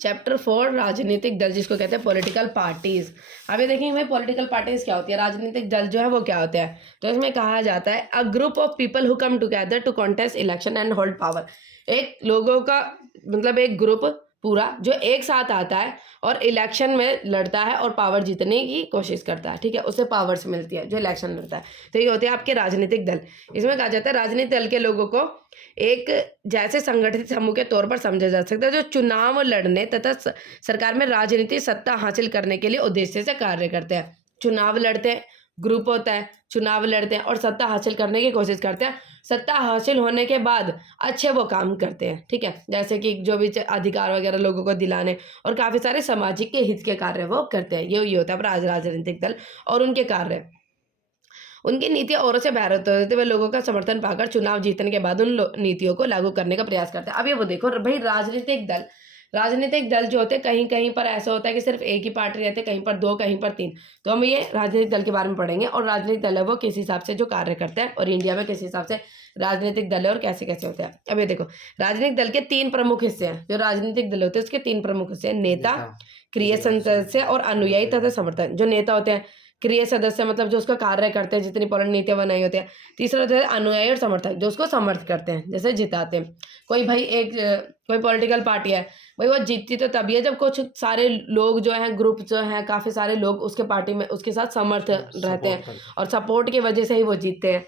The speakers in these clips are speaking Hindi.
चैप्टर 4 राजनीतिक दल, जिसको कहते हैं पॉलिटिकल पार्टीज। अभी देखेंगे भाई पॉलिटिकल पार्टीज क्या होती है, राजनीतिक दल जो है वो क्या होते हैं। तो इसमें कहा जाता है a group of people who come together to contest election and hold power. एक लोगों का मतलब एक ग्रुप पूरा जो एक साथ आता है और इलेक्शन में लड़ता है और पावर जीतने की कोशिश करता है, ठीक है, उसे पावर्स मिलती है जो इलेक्शन लड़ता है। तो ये होते हैं आपके राजनीतिक दल। इसमें कहा जाता है राजनीतिक दल के लोगों को एक जैसे संगठित समूह के तौर पर समझा जा सकता है जो चुनाव लड़ने तथा सरकार में राजनीतिक सत्ता हासिल करने के लिए उद्देश्य से कार्य करते हैं। चुनाव लड़ते हैं, ग्रुप होता है, चुनाव लड़ते हैं और सत्ता हासिल करने की कोशिश करते हैं। सत्ता हासिल होने के बाद अच्छे वो काम करते हैं, ठीक है, जैसे कि जो भी अधिकार वगैरह लोगों को दिलाने और काफ़ी सारे सामाजिक के हित के कार्य वो करते हैं। ये होता है राजनीतिक दल और उनके कार्य। उनकी नीतियाँ औरों से बेहतर होते हुए लोगों का समर्थन पाकर चुनाव जीतने के बाद उन नीतियों को लागू करने का प्रयास करते हैं। अब ये वो देखो भाई राजनीतिक दल जो होते हैं कहीं कहीं पर ऐसा होता है कि सिर्फ एक ही पार्टी रहते हैं, कहीं पर दो, कहीं पर तीन। तो हम ये राजनीतिक दल के बारे में पढ़ेंगे और राजनीतिक दल है वो किस हिसाब से जो कार्य करते हैं और इंडिया में किस हिसाब से राजनीतिक दल है और कैसे कैसे होते हैं। अब ये देखो राजनीतिक दल के 3 प्रमुख हिस्से हैं। जो राजनीतिक दल होते हैं उसके 3 प्रमुख हिस्से हैं, नेता, क्रिय सदस्य और अनुयायी तथा समर्थन। जो नेता होते हैं, क्रिय सदस्य मतलब जो उसका कार्य करते हैं, जितनी पॉलिटिकल नीतियां बनाई होती है। तीसरा होता है अनुयायी और समर्थक, जो उसको समर्थ करते हैं, जैसे जिताते हैं। कोई भाई कोई पॉलिटिकल पार्टी है भाई, वो जीतती तो तभी है जब कुछ सारे लोग जो हैं, ग्रुप जो हैं, काफ़ी सारे लोग उसके पार्टी में उसके साथ समर्थ रहते हैं और सपोर्ट की वजह से ही वो जीतते हैं।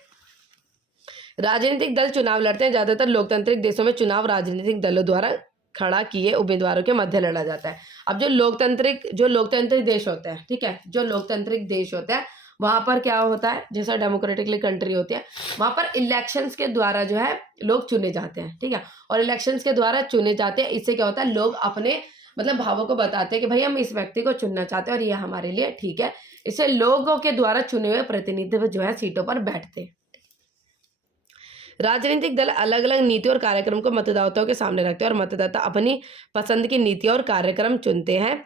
राजनीतिक दल चुनाव लड़ते हैं। ज़्यादातर लोकतांत्रिक देशों में चुनाव राजनीतिक दलों द्वारा खड़ा किए उम्मीदवारों के मध्य लड़ा जाता है। अब जो लोकतांत्रिक देश होते हैं, ठीक है, जो लोकतांत्रिक देश होते हैं वहाँ पर क्या होता है, जैसा डेमोक्रेटिकली कंट्री होती है वहाँ पर इलेक्शंस के द्वारा जो है लोग चुने जाते हैं, ठीक है, और इलेक्शंस के द्वारा चुने जाते हैं। इससे क्या होता है, लोग अपने मतलब भावों को बताते हैं कि भाई हम इस व्यक्ति को चुनना चाहते हैं और ये हमारे लिए ठीक है। इससे लोगों के द्वारा चुने हुए प्रतिनिधित्व जो है सीटों पर बैठते हैं। राजनीतिक दल अलग अलग नीति और कार्यक्रम को मतदाताओं के सामने रखते हैं और मतदाता अपनी पसंद की नीति और कार्यक्रम चुनते हैं।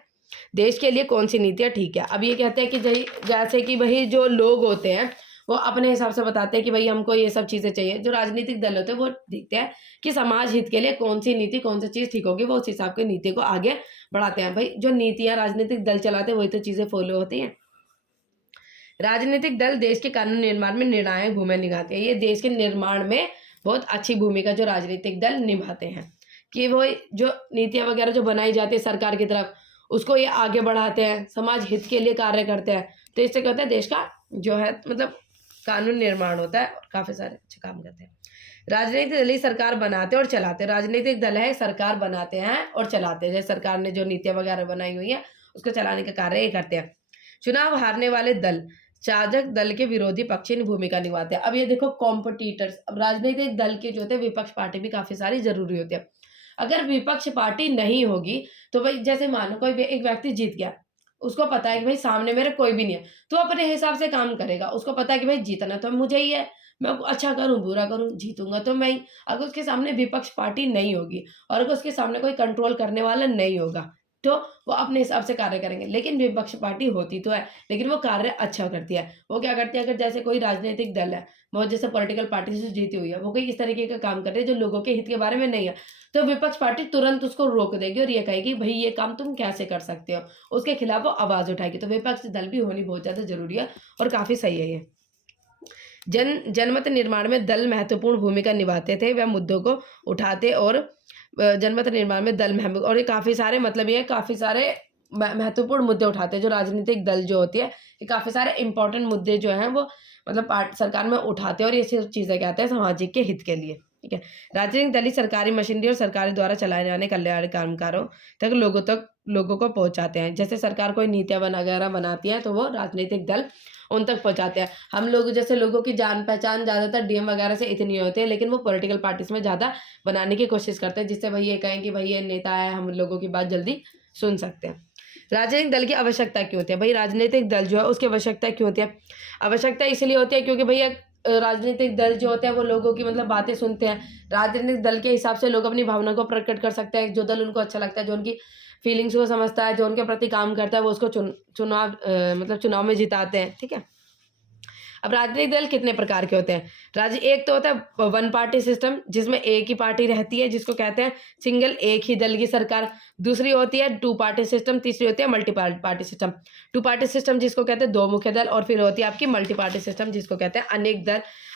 देश के लिए कौन सी नीतियाँ ठीक है। अब ये कहते हैं कि जैसे कि भाई जो लोग होते हैं वो अपने हिसाब से बताते हैं कि भाई हमको ये सब चीज़ें चाहिए। जो राजनीतिक दल होते हैं वो देखते हैं कि समाज हित के लिए कौन सी नीति, कौन सी चीज़ ठीक होगी, वो उस हिसाब की नीति को आगे बढ़ाते हैं। भाई जो नीतियाँ राजनीतिक दल चलाते हैं वही तो चीज़ें फॉलो होती हैं। राजनीतिक दल देश के कानून निर्माण में निर्णायक भूमिका निभाते हैं। ये देश के निर्माण में बहुत अच्छी भूमिका जो राजनीतिक दल निभाते हैं कि वो जो नीतियाँ वगैरह जो बनाई जाती है सरकार की तरफ उसको ये आगे बढ़ाते हैं, समाज हित के लिए कार्य करते हैं। तो इससे क्या होता है, देश का जो है मतलब कानून निर्माण होता है और काफ़ी सारे अच्छे काम करते हैं। राजनीतिक दल ही सरकार बनाते और चलाते हैं। राजनीतिक दल है सरकार बनाते हैं और चलाते हैं। जैसे सरकार ने जो नीतियाँ वगैरह बनाई हुई है उसको चलाने का कार्य ये करते हैं। चुनाव हारने वाले दल चालक दल के विरोधी पक्षी भूमिका निभाते हैं। अब ये देखो कॉम्पिटिटर्स, अब राजनीतिक दल के जो होते हैं विपक्ष पार्टी भी काफ़ी सारी जरूरी होती है। अगर विपक्ष पार्टी नहीं होगी तो भाई जैसे मानो कोई एक व्यक्ति जीत गया, उसको पता है कि भाई सामने मेरे कोई भी नहीं है, तो अपने हिसाब से काम करेगा। उसको पता है कि भाई जीतना तो मुझे ही है, मैं अच्छा करूं बुरा करूं जीतूंगा तो मैं ही। अगर उसके सामने विपक्ष पार्टी नहीं होगी और अगर उसके सामने कोई कंट्रोल करने वाला नहीं होगा तो वो अपने हिसाब से कार्य करेंगे। लेकिन विपक्ष पार्टी होती तो है लेकिन वो कार्य अच्छा करती है। वो क्या करती है, अगर जैसे कोई राजनीतिक दल है वो जैसे पॉलिटिकल पार्टी से जीती हुई है, वो कोई इस तरीके का काम कर रही है जो लोगों के हित के बारे में नहीं है, तो विपक्ष पार्टी तुरंत उसको रोक देगी और ये कहेगी भाई ये काम तुम कैसे कर सकते हो, उसके खिलाफ वो आवाज उठाएगी। तो विपक्ष दल भी होनी बहुत ज्यादा जरूरी है और काफी सही है ये। जनमत निर्माण में दल महत्वपूर्ण भूमिका निभाते थे। वह मुद्दों को उठाते और जनमत निर्माण में दल और ये काफ़ी सारे मतलब ये काफ़ी सारे महत्वपूर्ण मुद्दे उठाते हैं। जो राजनीतिक दल जो होती है ये काफ़ी सारे इंपॉर्टेंट मुद्दे जो हैं वो मतलब सरकार में उठाते हैं और ये सब चीज़ें कहते हैं समाजिक के हित के लिए, ठीक है। राजनीतिक दल ही सरकारी मशीनरी और सरकारी द्वारा चलाए जाने कल्याणकारी कामों तक लोगों को पहुंचाते हैं। जैसे सरकार कोई नीतियाँ वगैरह बनाती है तो वो राजनीतिक दल उन तक पहुंचाते हैं। हम लोग जैसे लोगों की जान पहचान ज़्यादातर डीएम वगैरह से इतनी होती है लेकिन वो पॉलिटिकल पार्टीज में ज़्यादा बनाने की कोशिश करते हैं जिससे भाई ये कहें कि भाई ये नेता है, हम लोगों की बात जल्दी सुन सकते हैं। राजनीतिक दल की आवश्यकता क्यों होती है, भाई राजनीतिक दल जो है उसकी आवश्यकता क्यों होती है। आवश्यकता इसलिए होती है क्योंकि भैया राजनीतिक दल जो होते हैं वो लोगों की मतलब बातें सुनते हैं। राजनीतिक दल के हिसाब से लोग अपनी भावना को प्रकट कर सकते हैं। जो दल उनको अच्छा लगता है, जो उनकी फीलिंग्स को समझता है, जो उनके प्रति काम करता है, वो उसको चुनाव में जिताते हैं, ठीक है। अब राजनीतिक दल कितने प्रकार के होते हैं? एक तो होता है वन पार्टी सिस्टम, जिसमें एक ही पार्टी रहती है, जिसको कहते हैं सिंगल, एक ही दल की सरकार। दूसरी होती है टू पार्टी सिस्टम, तीसरी होती है multi party system. Two party system जिसको कहते हैं दो मुख्य दल, और फिर होती है आपकी मल्टी पार्टी सिस्टम जिसको कहते हैं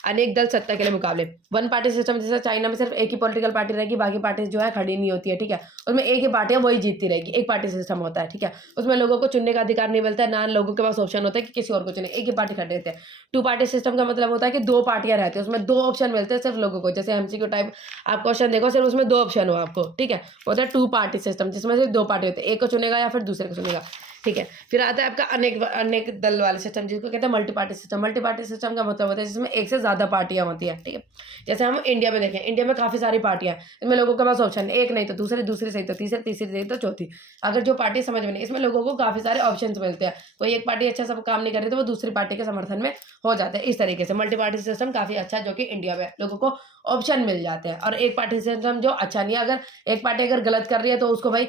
अनेक दल सत्ता के लिए मुकाबले। वन पार्टी सिस्टम जैसे चाइना में सिर्फ एक ही पॉलिटिकल पार्टी रहेगी, बाकी पार्टी जो है खड़ी नहीं होती है, ठीक है। उसमें एक ही पार्टी है, वही जीतती रहेगी, एक पार्टी सिस्टम होता है, ठीक है। उसमें लोगों को चुनने का अधिकार नहीं मिलता है, ना लोगों के पास ऑप्शन होता है कि किसी और को चुने, एक ही पार्टी खड़े रहते हैं। टू पार्टी सिस्टम का मतलब होता है कि दो पार्टियां रहती है, उसमें दो ऑप्शन मिलते हैं सिर्फ लोगों को, जैसे एमसीक्यू टाइप आप क्वेश्चन देखो, सिर्फ उसमें दो ऑप्शन हो आपको, ठीक है। होता है टू पार्टी सिस्टम, जिसमें से दो पार्टी होते हैं, एक को चुनेगा या फिर दूसरे को चुनेगा, ठीक है। फिर आता है आपका अनेक दल वाले सिस्टम, जिसको कहते हैं multi party system. Multi party system का मतलब होता है जिसमें एक से ज़्यादा पार्टियां होती है, ठीक है। जैसे हम इंडिया में देखें, इंडिया में काफ़ी सारी पार्टियां हैं, इसमें लोगों के पास ऑप्शन एक नहीं तो दूसरे, दूसरे सही तो तीसरे, तीसरी सही तो चौथी। अगर जो पार्टी समझ में नहीं, इसमें लोगों को काफ़ी सारे ऑप्शन मिलते हैं, कोई एक पार्टी अच्छा सब काम नहीं कर रही तो वो दूसरी पार्टी के समर्थन में हो जाते हैं। इस तरीके से मल्टी पार्टी सिस्टम काफ़ी अच्छा है, जो कि इंडिया में लोगों को ऑप्शन मिल जाते हैं। और एक पार्टी सिस्टम जो अच्छा नहीं है, अगर एक पार्टी अगर गलत कर रही है तो उसको भाई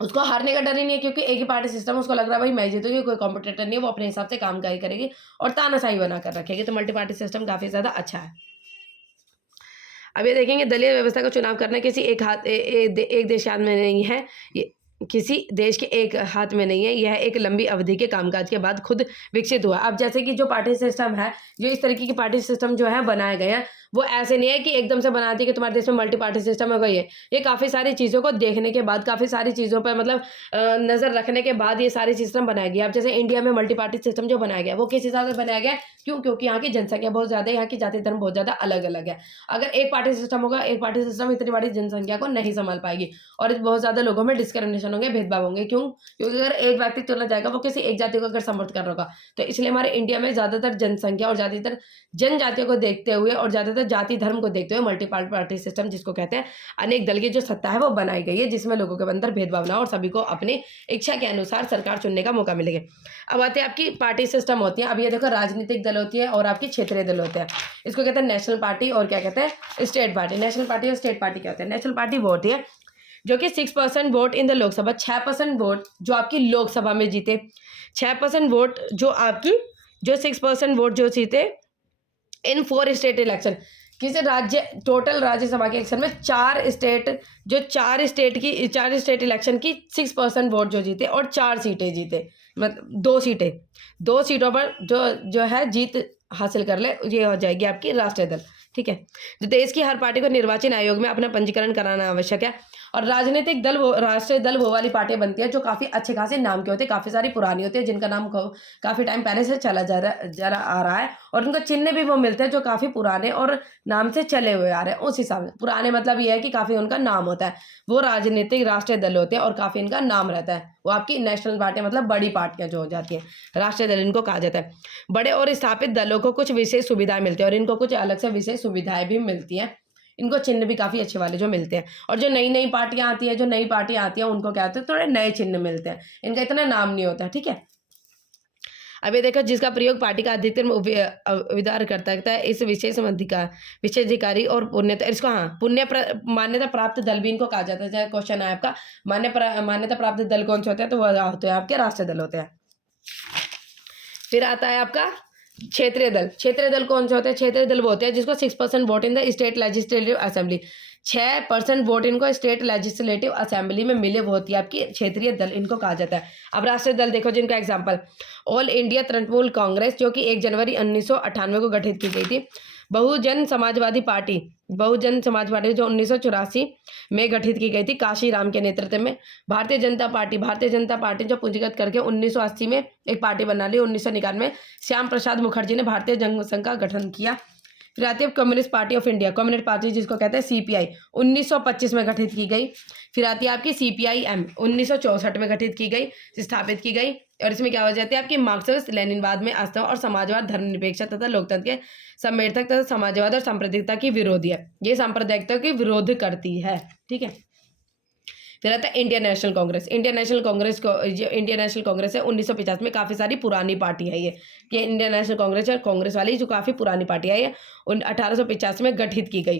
उसको हारने का डर ही नहीं है, क्योंकि एक ही पार्टी सिस्टम, उसको लग रहा है भाई मैं जीतूंगी, कोई कॉम्पिटिटर नहीं है, वो अपने हिसाब से काम करेगी और तानाशाही बना कर रखेगी। तो मल्टी पार्टी सिस्टम काफ़ी ज़्यादा अच्छा है। अब ये देखेंगे, दलीय व्यवस्था का चुनाव करना किसी एक देश के हाथ में नहीं है, ये किसी देश के एक हाथ में नहीं है, यह एक लंबी अवधि के कामकाज के बाद खुद विकसित हुआ। अब जैसे कि जो पार्टी सिस्टम है, जो इस तरीके की पार्टी सिस्टम जो है बनाए गए हैं, वो ऐसे नहीं है कि एकदम से बना दी कि तुम्हारे देश में मल्टी पार्टी सिस्टम है गई है। ये काफ़ी सारी चीज़ों को देखने के बाद, काफ़ी सारी चीज़ों पर मतलब नज़र रखने के बाद ये सारी सिस्टम बनाया गया। अब जैसे इंडिया में मल्टी पार्टी सिस्टम जो बनाया गया, वो किस हिसाब से बनाया गया? क्योंकि यहाँ की जनसंख्या बहुत ज़्यादा है, यहाँ की जाति धर्म बहुत ज़्यादा अलग अलग है। अगर एक पार्टी सिस्टम होगा, एक पार्टी सिस्टम इतनी बड़ी जनसंख्या को नहीं संभाल पाएगी और बहुत ज़्यादा लोगों में डिस्क्रिमिनेशन होंगे, भेदभाव होंगे। क्यों? क्योंकि अगर एक व्यक्ति चुना जाएगा, वो किसी एक जाति को अगर समर्थ कर रहा होगा, तो इसलिए हमारे इंडिया में ज़्यादातर जनसंख्या और ज़्यादातर जनजातियों को देखते हुए और ज़्यादातर जाति धर्म को देखते हुए मल्टी पार्टी सिस्टम, जिसको कहते हैं अनेक दल की जो सत्ता है, वो बनाई गई है, जिसमें लोगों के अंदर भेदभाव ना और सभी को अपनी इच्छा के अनुसार सरकार चुनने का मौका मिलेगा। अब आते हैं आपकी पार्टी सिस्टम होती है। अब ये देखो, राजनीतिक दल होती है और आपकी क्षेत्रीय दल होते हैं। इसको कहते हैं नेशनल पार्टी और क्या कहते हैं, स्टेट पार्टी। नेशनल पार्टी और स्टेट पार्टी क्या होते हैं? नेशनल पार्टी वो होती है जो कि 6% vote in the Lok Sabha, 6% vote जो आपकी लोकसभा में जीते, 6% वोट जो आपकी, जो 6% वोट जो जीते इन 4 स्टेट इलेक्शन। किसी राज्य, टोटल राज्यसभा के इलेक्शन में 4 स्टेट इलेक्शन की 6% वोट जो जीते और 4 सीटें जीते, मतलब 2 सीटों पर जो है जीत हासिल कर ले, ये हो जाएगी आपकी राष्ट्रीय दल, ठीक है। तो देश की हर पार्टी को निर्वाचन आयोग में अपना पंजीकरण कराना आवश्यक है। और राजनीतिक दल, वो राष्ट्रीय दल वो वाली पार्टियां बनती है जो काफ़ी अच्छे खासे नाम के होते हैं, काफ़ी सारी पुरानी होती है, जिनका नाम काफ़ी टाइम पहले से चला जा रहा है, और उनको चिन्ह भी वो मिलते हैं जो काफ़ी पुराने और नाम से चले हुए आ रहे हैं। उस हिसाब से पुराने मतलब ये है कि काफ़ी उनका नाम होता है, वो राजनीतिक राष्ट्रीय दल होते हैं और काफ़ी इनका नाम रहता है। वो आपकी नेशनल पार्टियां, मतलब बड़ी पार्टियां जो हो जाती हैं, राष्ट्रीय दल इनको कहा जाता है। बड़े और स्थापित दलों को कुछ विशेष सुविधाएं मिलती है और इनको कुछ अलग से विशेष सुविधाएं भी मिलती हैं। इनको चिन्ह भी काफ़ी अच्छे वाले जो मिलते हैं। और जो नई पार्टियां आती है, उनको क्या होता है, थोड़े नए चिन्ह मिलते हैं, इनका इतना नाम नहीं होता, ठीक है। अब ये देखो, जिसका प्रयोग पार्टी का अधिकतर विधार करता है, इस विशेषाधिकारी और पुण्यता, इसको मान्यता प्राप्त दल भी इनको कहा जाता है। जैसे क्वेश्चन है आपका, मान्यता प्राप्त दल कौन से होते हैं, तो वह होते हैं आपके राष्ट्रीय दल होते हैं। फिर आता है आपका क्षेत्रीय दल। क्षेत्रीय दल कौन से होते हैं? क्षेत्रीय दल वो होते हैं जिसको 6% vote in the state legislative assembly, 6% vote इनको स्टेट लेजिस्लेटिव असेंबली में मिले, वो होती है आपकी क्षेत्रीय दल, इनको कहा जाता है। अब राष्ट्रीय दल देखो, जिनका example all India Trinamool Congress, जो कि 1 जनवरी 1998 को गठित की गई थी। बहुजन समाजवादी पार्टी जो 1984 में गठित की गई थी काशीराम के नेतृत्व में। भारतीय जनता पार्टी जो पूंजीगत करके 1980 में एक पार्टी बना ली। 1999 में श्याम प्रसाद मुखर्जी ने भारतीय जनसंघ का गठन किया। फिर आती है communist party of India, communist party जिसको कहते हैं CPI, 1925 में गठित की गई। फिर आती है आपकी CPIM, 1964 में गठित की गई, स्थापित की गई। और इसमें क्या हो जाती है आपकी मार्क्सिस्ट लेनिनवाद में आस्था और समाजवाद, धर्मनिरपेक्षता तथा लोकतंत्र के समर्थक तथा समाजवाद और सांप्रदायिकता की विरोधी है। ये सांप्रदायिकता की विरोध करती है, ठीक है। फिर आता है Indian national Congress. Indian national Congress है 1950 में, काफ़ी सारी पुरानी पार्टी है ये इंडियन नेशनल कांग्रेस है, कांग्रेस वाली जो काफ़ी पुरानी पार्टी है ये 1885 में गठित की गई।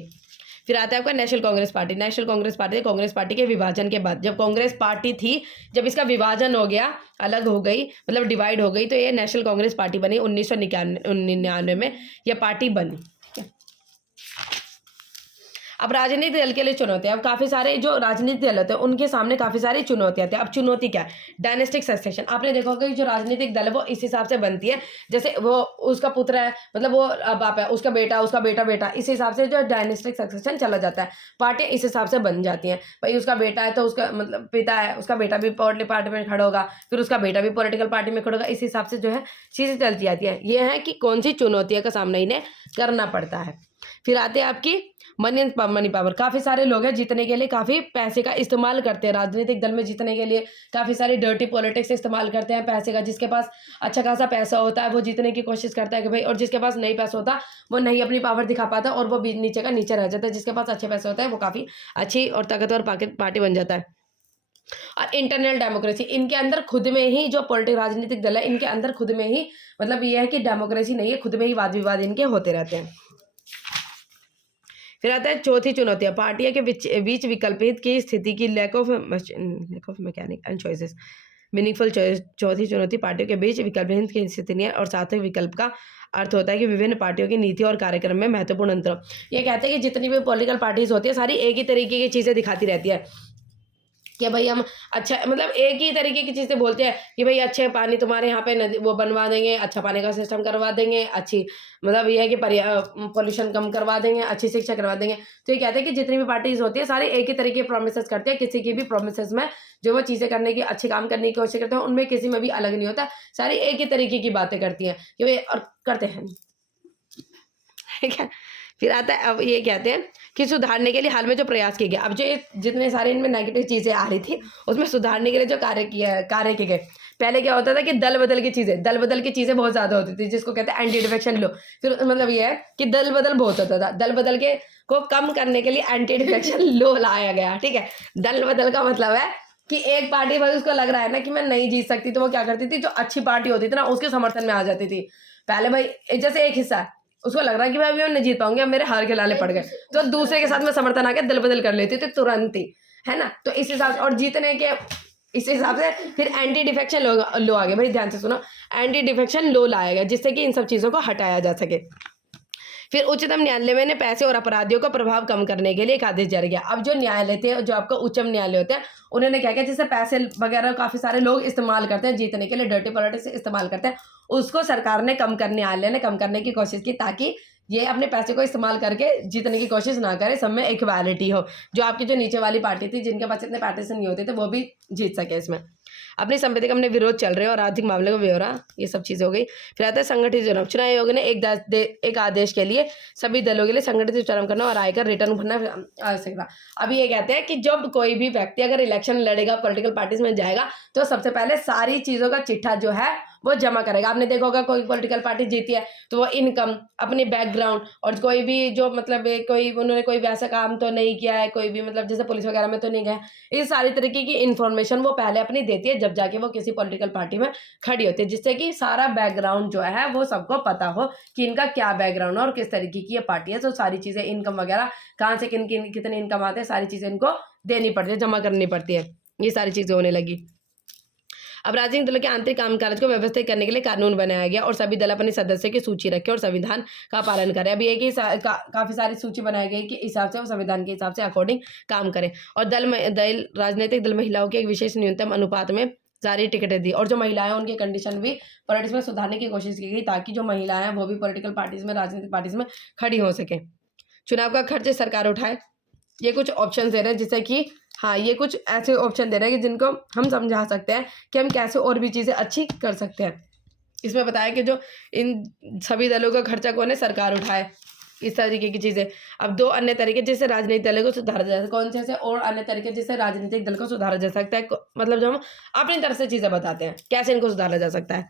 फिर आता है आपका national Congress party. National Congress party Congress party के विभाजन के बाद, जब कांग्रेस पार्टी थी, जब इसका विभाजन हो गया, अलग हो गई, मतलब डिवाइड हो गई, तो ये नेशनल कांग्रेस पार्टी बनी 1999 में यह पार्टी बनी। अब राजनीतिक दल के लिए चुनौतियां, अब काफ़ी सारे जो राजनीतिक दल होते हैं उनके सामने काफ़ी सारी चुनौतियां आती है। अब चुनौती क्या है? Dynastic succession. आपने देखा होगा कि जो राजनीतिक दल है वो इस हिसाब से बनती है, जैसे वो उसका पुत्र है, मतलब वो बाप है, उसका बेटा बेटा, इस हिसाब से जो डायनेस्टिक सक्सेशन चला जाता है। पार्टियां इस हिसाब से बन जाती हैं, भाई उसका बेटा है तो उसका मतलब पिता है, उसका बेटा भी पॉलिटिकल पार्टी में खड़ा होगा, फिर उसका बेटा भी पॉलिटिकल पार्टी में खड़ा होगा, इस हिसाब से जो है चीज़ें चलती आती है। ये है कि कौन सी चुनौतियों का सामना इन्हें करना पड़ता है। फिर आते हैं आपकी मनी पावर। काफ़ी सारे लोग हैं जीतने के लिए काफ़ी पैसे का इस्तेमाल करते हैं, राजनीतिक दल में जीतने के लिए काफ़ी सारी डर्टी पॉलिटिक्स इस्तेमाल करते हैं पैसे का। जिसके पास अच्छा खासा पैसा होता है वो जीतने की कोशिश करता है कि भाई, और जिसके पास नहीं पैसा होता वो नहीं अपनी पावर दिखा पाता और वो नीचे का नीचे रह जाता है। जिसके पास अच्छे पैसे होता है वो काफ़ी अच्छी और ताकतवर पार्टी बन जाता है। और इंटरनल डेमोक्रेसी, इनके अंदर खुद में ही जो पॉलिटिक राजनीतिक दल है इनके अंदर खुद में ही मतलब ये है कि डेमोक्रेसी नहीं है, खुद में ही वाद विवाद इनके होते रहते हैं। फिर आता है चौथी चुनौतियां, पार्टियां के बीच विकल्पित की स्थिति की lack of mechanic and choices meaningful choice. चौथी चुनौती पार्टियों के बीच विकल्पहीन की स्थिति है, और साथ ही विकल्प का अर्थ होता है कि विभिन्न पार्टियों की नीति और कार्यक्रम में महत्वपूर्ण अंतर। ये कहते हैं कि जितनी भी पॉलिटिकल पार्टीज होती है सारी एक ही तरीके की चीज़ें दिखाती रहती है कि भाई हम अच्छा, मतलब एक ही तरीके की चीज़ें बोलते हैं कि भाई अच्छे पानी तुम्हारे यहाँ पे नदी वो बनवा देंगे, अच्छा पानी का सिस्टम करवा देंगे, अच्छी मतलब ये है कि पोल्यूशन कम करवा देंगे, अच्छी शिक्षा करवा देंगे। तो ये कहते हैं कि जितनी भी पार्टीज होती है सारी एक ही तरीके की प्रोमिसेस करते हैं, किसी की भी प्रोमिसेस में जो वो चीज़ें करने की अच्छे काम करने की कोशिश करते हैं उनमें किसी में भी अलग नहीं होता, सारी एक ही तरीके की बातें करती हैं कि भाई, और करते हैं, ठीक है। फिर आता है अब ये कहते हैं कि सुधारने के लिए हाल में जो प्रयास किए गए, अब जो जितने सारे इनमें नेगेटिव चीज़ें आ रही थी उसमें सुधारने के लिए जो कार्य किए गए। पहले क्या होता था कि दल बदल की चीज़ें बहुत ज़्यादा होती थी, जिसको कहते हैं एंटी डिफेक्शन लो। फिर मतलब ये है कि दल बदल बहुत होता था, दल बदल के को कम करने के लिए एंटी डिफेक्शन लो लाया गया, ठीक है। दल बदल का मतलब है कि एक पार्टी भाई उसको लग रहा है ना कि मैं नहीं जीत सकती, तो वो क्या करती थी, जो अच्छी पार्टी होती थी ना उसके समर्थन में आ जाती थी। पहले भाई जैसे एक हिस्सा है उसको लग रहा है कि भाई मैं नहीं जीत पाऊंगी, अब मेरे हार के लाले पड़ गए, तो दूसरे के साथ में समर्थन आके दल बदल कर लेती थी तुरंत ही, है ना। तो इस हिसाब से और जीतने के इस हिसाब से फिर एंटी डिफेक्शन लो आ गया। भाई ध्यान से सुनो, एंटी डिफेक्शन लो लाया गया जिससे कि इन सब चीज़ों को हटाया जा सके। फिर उच्चतम न्यायालय ने पैसे और अपराधियों का प्रभाव कम करने के लिए एक आदेश जारी किया। अब जो न्यायालय थे, जो आपका उच्चतम न्यायालय होते हैं, उन्होंने क्या किया, जैसे पैसे वगैरह काफ़ी सारे लोग इस्तेमाल करते हैं जीतने के लिए, डर्टी पॉलिटिक्स इस्तेमाल करते हैं, उसको सरकार ने न्यायालय ने कम करने की कोशिश की, ताकि ये अपने पैसे को इस्तेमाल करके जीतने की कोशिश ना करे, सब में इक्वालिटी हो, जो आपकी जो नीचे वाली पार्टी थी जिनके पास इतने पैसे नहीं होते थे वो भी जीत सके इसमें। अपनी संपत्ति का अपने विरोध चल रहे हैं और आर्थिक मामले का ब्यौरा, ये सब चीज़ें हो गई। फिर आता है संगठित चुनाव। चुनाव आयोग ने एक आदेश के लिए सभी दलों के लिए संगठित चुनाव करना और आयकर रिटर्न भरना आवश्यक था। अभी ये कहते हैं कि जब कोई भी व्यक्ति अगर इलेक्शन लड़ेगा, पॉलिटिकल पार्टीज में जाएगा, तो सबसे पहले सारी चीज़ों का चिट्ठा जो है वो जमा करेगा। आपने देखा होगा कोई पॉलिटिकल पार्टी जीती है तो वो इनकम, अपनी बैकग्राउंड, और कोई भी जो मतलब कोई उन्होंने कोई वैसा काम तो नहीं किया है, कोई भी मतलब जैसे पुलिस वगैरह में तो नहीं गए, इस सारी तरीके की इन्फॉर्मेशन वो पहले अपनी देती है जब जाके वो किसी पॉलिटिकल पार्टी में खड़ी होती है, जिससे कि सारा बैकग्राउंड जो है वो सबको पता हो कि इनका क्या बैकग्राउंड है और किस तरीके की ये पार्टी है। तो सारी चीज़ें, इनकम वगैरह कहाँ से कितने इनकम आते हैं, सारी चीज़ें इनको देनी पड़ती है, जमा करनी पड़ती है, ये सारी चीज़ें होने लगी। अब राजनीतिक दलों के आंतरिक कामकाज को व्यवस्थित करने के लिए कानून बनाया गया और सभी दल अपने सदस्य की सूची रखे और संविधान का पालन करें। अभी एक ही काफ़ी सारी सूची बनाई गई कि हिसाब से वो संविधान के हिसाब से अकॉर्डिंग काम करें। और राजनीतिक दल महिलाओं के एक विशेष न्यूनतम अनुपात में सारी टिकटें दी, और जो महिलाएं उनकी कंडीशन भी पॉलिटिक्स में सुधारने की कोशिश की गई, ताकि जो महिलाएं वो भी पॉलिटिकल पार्टीज में, राजनीतिक पार्टीज में खड़ी हो सके। चुनाव का खर्च सरकार उठाए, ये कुछ ऑप्शन दे रहे हैं, जिससे कि हाँ, ये कुछ ऐसे ऑप्शन दे रहे हैं कि जिनको हम समझा सकते हैं कि हम कैसे और भी चीज़ें अच्छी कर सकते हैं। इसमें बताया कि जो इन सभी दलों का खर्चा कौन है, सरकार उठाए, इस तरीके की चीज़ें। अब दो अन्य तरीके जिससे राजनीतिक दलों को सुधारा जा सकता है, कौन से और अन्य तरीके जिससे राजनीतिक दल को सुधारा जा सकता है, मतलब जो हम अपनी तरफ से चीज़ें बताते हैं कैसे इनको सुधारा जा सकता है।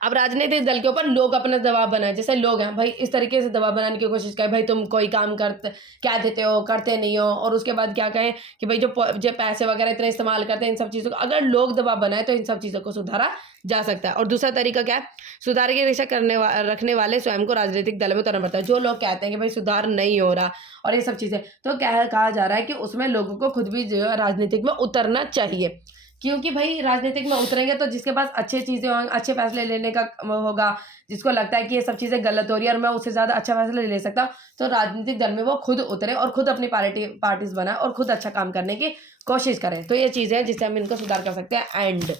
अब राजनीतिक दल के ऊपर लोग अपना दबाव बनाए, जैसे लोग हैं भाई इस तरीके से दबाव बनाने की कोशिश करें, भाई तुम कोई काम करते क्या देते हो, करते नहीं हो, और उसके बाद क्या कहें कि भाई जो पैसे वगैरह इतने इस्तेमाल करते हैं, इन सब चीज़ों को अगर लोग दबाव बनाए तो इन सब चीज़ों को सुधारा जा सकता है। और दूसरा तरीका क्या है, सुधार की इच्छा रखने वाले स्वयं को राजनीतिक दल में उतरना पड़ता है। जो लोग कहते हैं कि भाई सुधार नहीं हो रहा और ये सब चीज़ें, तो क्या कहा जा रहा है कि उसमें लोगों को खुद भी जो है राजनीतिक में उतरना चाहिए, क्योंकि भाई राजनीतिक में उतरेंगे तो जिसके पास अच्छी चीज़ें होंगी, अच्छे फैसले लेने का होगा, जिसको लगता है कि ये सब चीज़ें गलत हो रही है और मैं उससे ज़्यादा अच्छा फैसला ले सकता हूँ, तो राजनीतिक दल में वो खुद उतरे और खुद अपनी पार्टीज बनाए और खुद अच्छा काम करने की कोशिश करें। तो ये चीज़ें हैं जिससे हम इनको सुधार कर सकते हैं। एंड